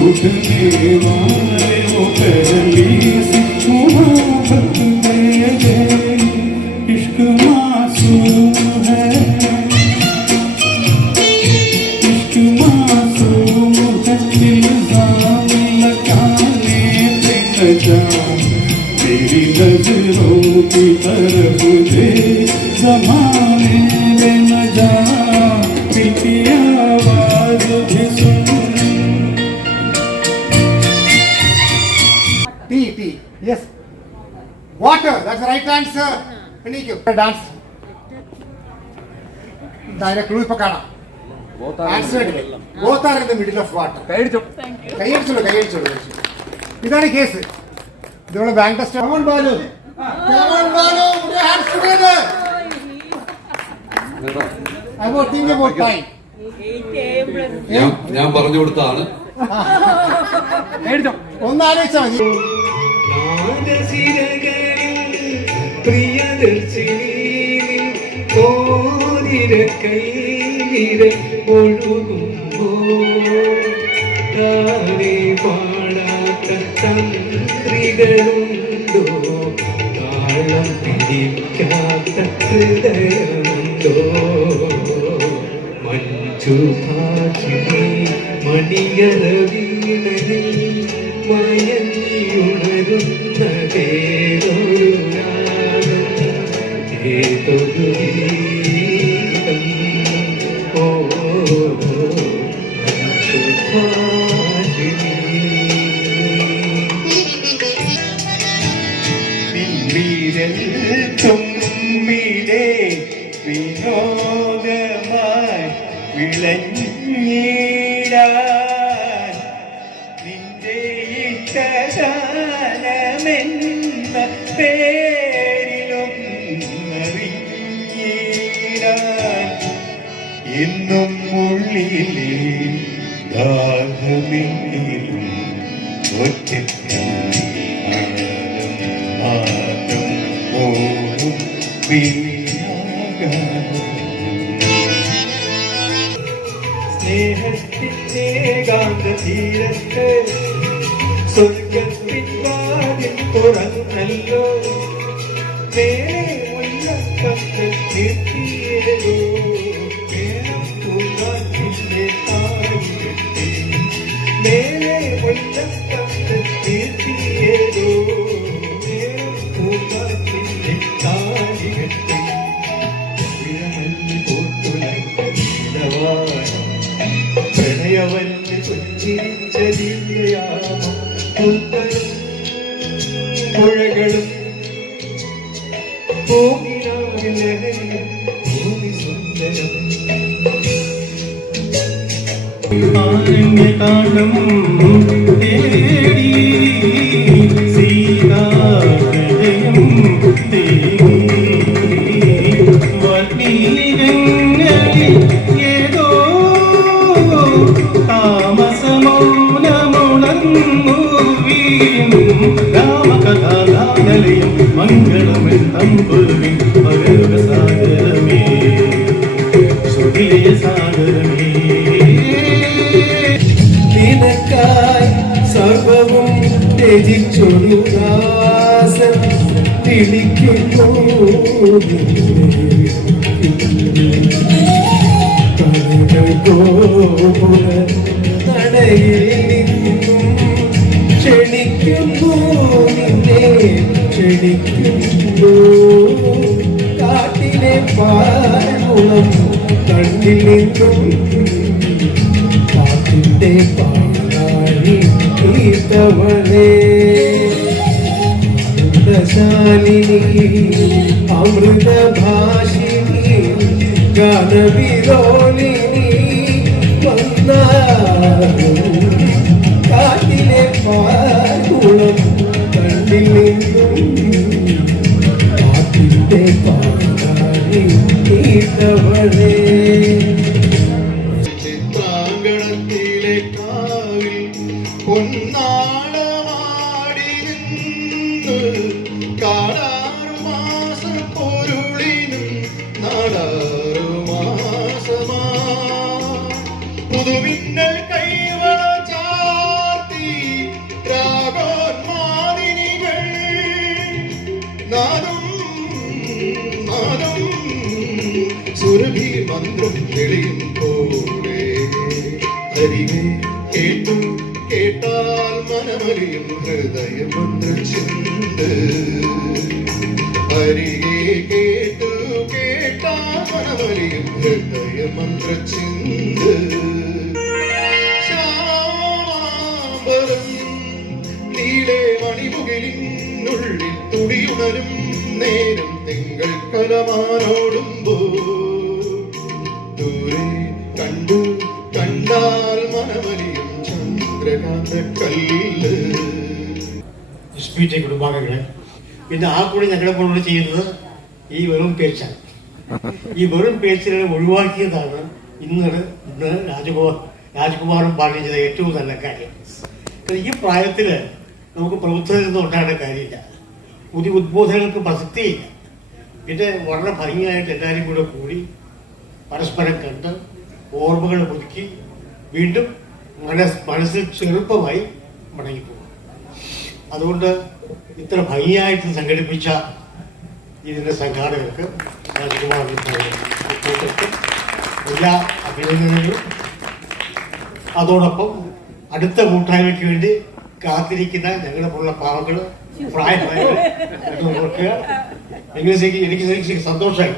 लूटने वाले वो पहली सी मोहब्बत दे गए। इश्क मासूम है, इश्क मासूम है, इल्जाम लगाने पे न जा। तेरी नजरों की तरफ दे ज़माने में न जा। दिल की आवाज़ भी सुन। Tea. Yes. Water. That's the right answer. Dance. Direct clue ipo kana. Answered. Both are in the middle of water. Thank you. കൈയടിച്ചോളൂ. ഇതാണ് കേസ്. ഇതുള്ള bank test. Come on Balu. Put your hands together. Think about time. ഞാൻ പറഞ്ഞു കൊടുത്താണ്. ഒന്നാലോചിച്ചാൽ മതി. തന്ത്രികളുണ്ടോ താളം പിടിക്കാത്ത ഹൃദയമുണ്ടോ മഞ്ജുഭാഷിണി മണിയറ വീണനിൽ മയങ്ങിയുണരുന്നതേതൊരു രാഗം ഏതൊരു ഗീതം ഓ മഞ്ജുഭാഷിണി വിരൽ തുമ്പിലെ വിനോദമായി വിളഞ്ഞിടാൻ നിന്റെ ഇഷ്ടഗാനമെന്ന പേരിലും അറിഞ്ഞിടാൻ എന്നും ഉള്ളിലെ ദാഹമെങ്കിലും ഒറ്റ സ്നേഹത്തിൻ്റെ ഗാന്ധതീരത്ത് സ്വർഗത്തിൻ വാതിൽ തുറന്നല്ലോ നേരെ മുല്ലപ്പന്തൽ കെട്ടിയതോ പൂങ്കാറ്റിൻ്റെ താഴികെട്ടി നേരെ മുല്ലപ്പന്തൽ കെട്ടിയതോ പൂങ്കാറ്റിൻ്റെ താഴികെട്ടി വിരമല്ലി പോത്തുലവാൻ പ്രണയവല്ലി പുഞ്ചിരിച്ചതിയാമം പുത്തനും പുഴകളും പൂങ്ങിനാവിലഹരിയും ഭൂമി സുന്ദരം കാലം തേടി സീതാഹൃദയം രാമകഥാലയം മംഗളമെൻ തമ്പുരുവിൻ സാഗരമേ സുഖിയ സാഗരമേ നിനക്കായി സർവവും ത്യജിച്ചൊരു ദാസൻ വിളിക്കുന്നു നടയിൽ നിന്നും ക്ഷണിക്കുന്നു നിന്നെ ക്ഷണിക്കുന്നു കാട്ടിലെ പാലകുളം കണ്ണിൽ നിന്നും കാട്ടിന്റെ പാലാഴി തീർത്തവളേ അമൃതശാലിനി അമൃതഭാഷിണി ഗാനവിരോലിനി വന്നാലും കാട്ടിലെ പാലകുളം കണ്ണിൽ നിന്നും കാട്ടിന്റെ പാലാഴി തീർത്തവളേ ചിത്രാങ്കണത്തിലെ കാവിൽ പൊന്നാടമാടി നിന്ന് കാടാറുമാസം പൊരുളിനും നാടാറുമാസമാ പുതുമിന്നൽ കൈവള ചാർത്തി മന്ത്രം തെളിയും പോലെ അരികെ കേട്ടു കേട്ടാൽ മനമറിയും ഹൃദയമന്ത്രം ചിന്ത അരികെ കേട്ടു കേട്ടാൽ മനമറിയും ഹൃദയമന്ത്ര ചിന്ത ശ്യാമാംബരം നീളെ മണിമുകിലിനുള്ളിൽ തുടിയുണരും നേരം തിങ്കൾ കലമാനോടുമ്പോ ദൂരെ കണ്ടു കണ്ടാൽ മനമറിയും ചന്ദ്രകാന്ത കല്ല്. എസ്പിടി കുടുംബാംഗങ്ങളെ പിന്നെ ആ കൂടി ഞങ്ങളെ കൊണ്ടുള്ള ചെയ്യുന്നത് ഈ വെറും പേച്ചാണ്. ഈ വെറും പേച്ചിനെ ഒഴിവാക്കിയതാണ് ഇന്ന് രാജ്കുമാറും പാടിയ ചെയ്ത ഏറ്റവും നല്ല കാര്യം. ഈ പ്രായത്തിൽ നമുക്ക് പ്രബുദ്ധതയിൽ നിന്ന് ഉണ്ടാകേണ്ട കാര്യമില്ല, പുതിയ ഉദ്ബോധനങ്ങൾക്ക് പ്രസക്തിയില്ല. പിന്നെ വളരെ ഭംഗിയായിട്ട് എല്ലാവരും കൂടെ കൂടി പരസ്പരം കണ്ട് ഓർമ്മകൾ പുതുക്കി വീണ്ടും മനസ്സിൽ ചെറുപ്പമായി മടങ്ങിപ്പോകും. അതുകൊണ്ട് ഇത്ര ഭംഗിയായിട്ട് സംഘടിപ്പിച്ച ഇതിൻ്റെ സംഘാടകർക്ക് രാജ്കുമാറിനും എല്ലാ അഭിനന്ദനങ്ങളും. അതോടൊപ്പം അടുത്ത കൂട്ടായ്മയ്ക്ക് വേണ്ടി കാത്തിരിക്കുന്ന ഞങ്ങളെ പോലുള്ള പാവങ്ങൾ പ്രായമായവർ ഓർക്കുക. എനിക്ക് സന്തോഷമായി